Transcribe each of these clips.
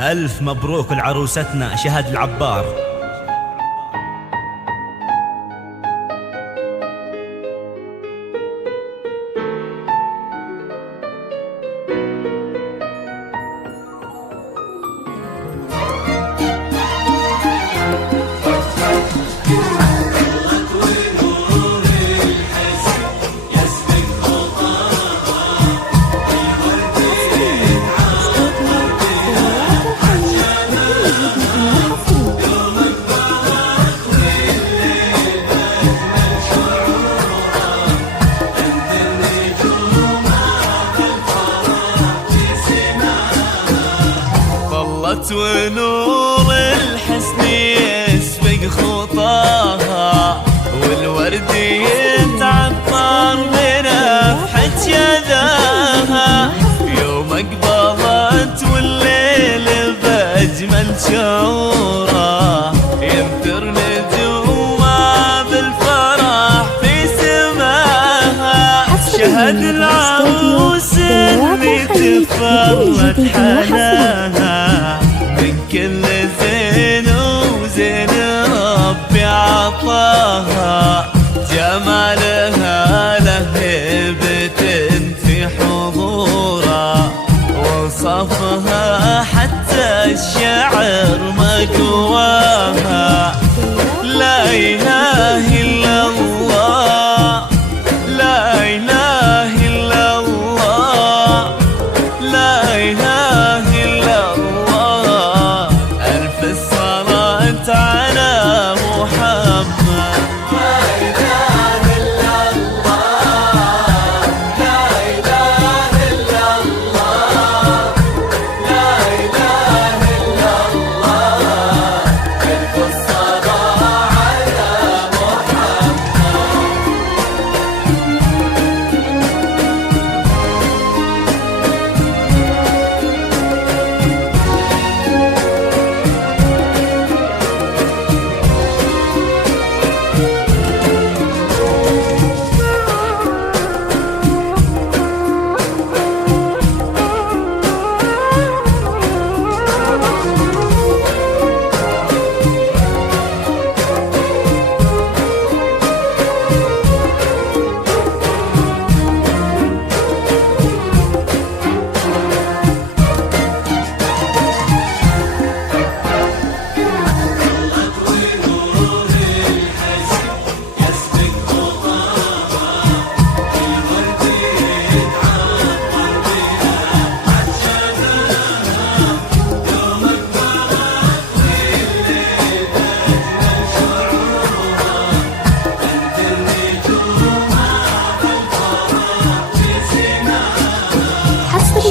ألف مبروك لعروستنا شهد العبار. ونور الحسن يسبق خطاها، والورد يتعطر برفحة يداها، يوم اقبلت والليل بأجمل شعوره، ينثر نجومه بالفرح في سماها، شهد العروس اللي تفرت حناها، كل زين وزين ربي عطاها، جمالها له هيبة في حضورها، وصفها حتى الشعر مقواها، لا إله إلا الله، لا إله إلا الله، لا إله إلا الله، ألف الصلاة على محمد. لا إله إلا الله، لا إله إلا الله، لا إله إلا الله، ألف الصلاة على محمد.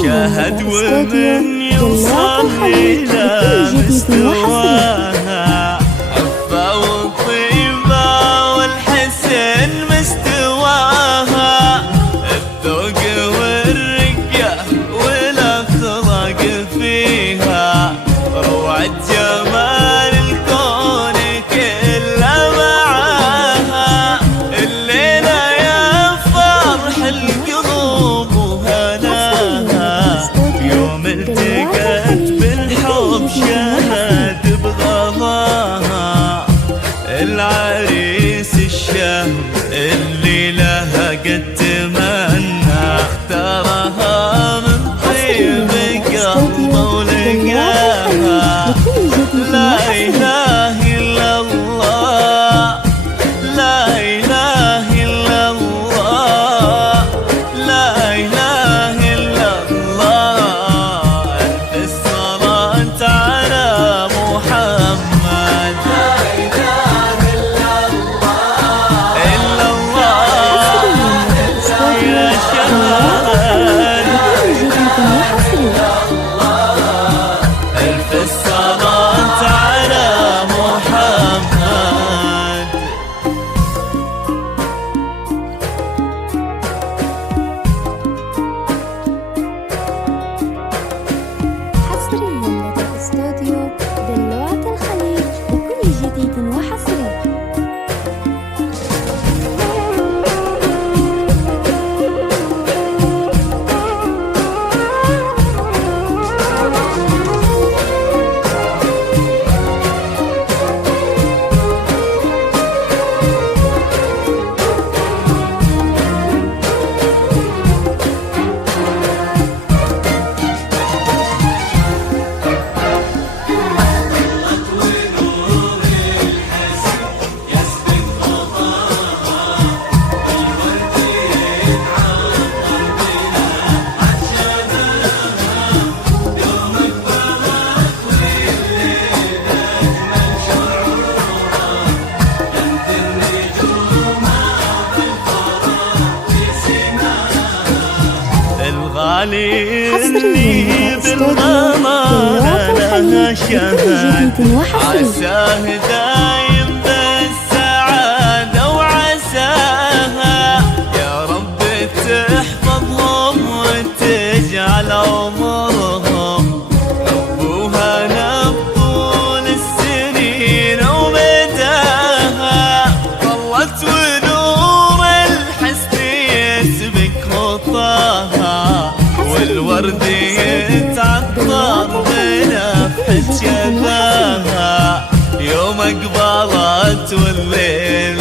شهد ومن يوصل إلى مستواها، عفة والطيبة والحسن مستواها، الذوق والرقة والأخلاق فيها، روعة جمال الكون كله معاها، الليلة يا فرح القلوب وهناها، يوم التقت بالحب شهد بغرام. غالي حصرياً اللي على بالغمامة لها شهد عساه وحصري. دايم بالسعادة وعساها يا رب تحفظهم وتجعل عمرهم نبوها نبطول السنين ومداها طلت ونور الحسن يسبك خطاها والورد يتعطر بنفحة شفاها يوم اقبلت والليل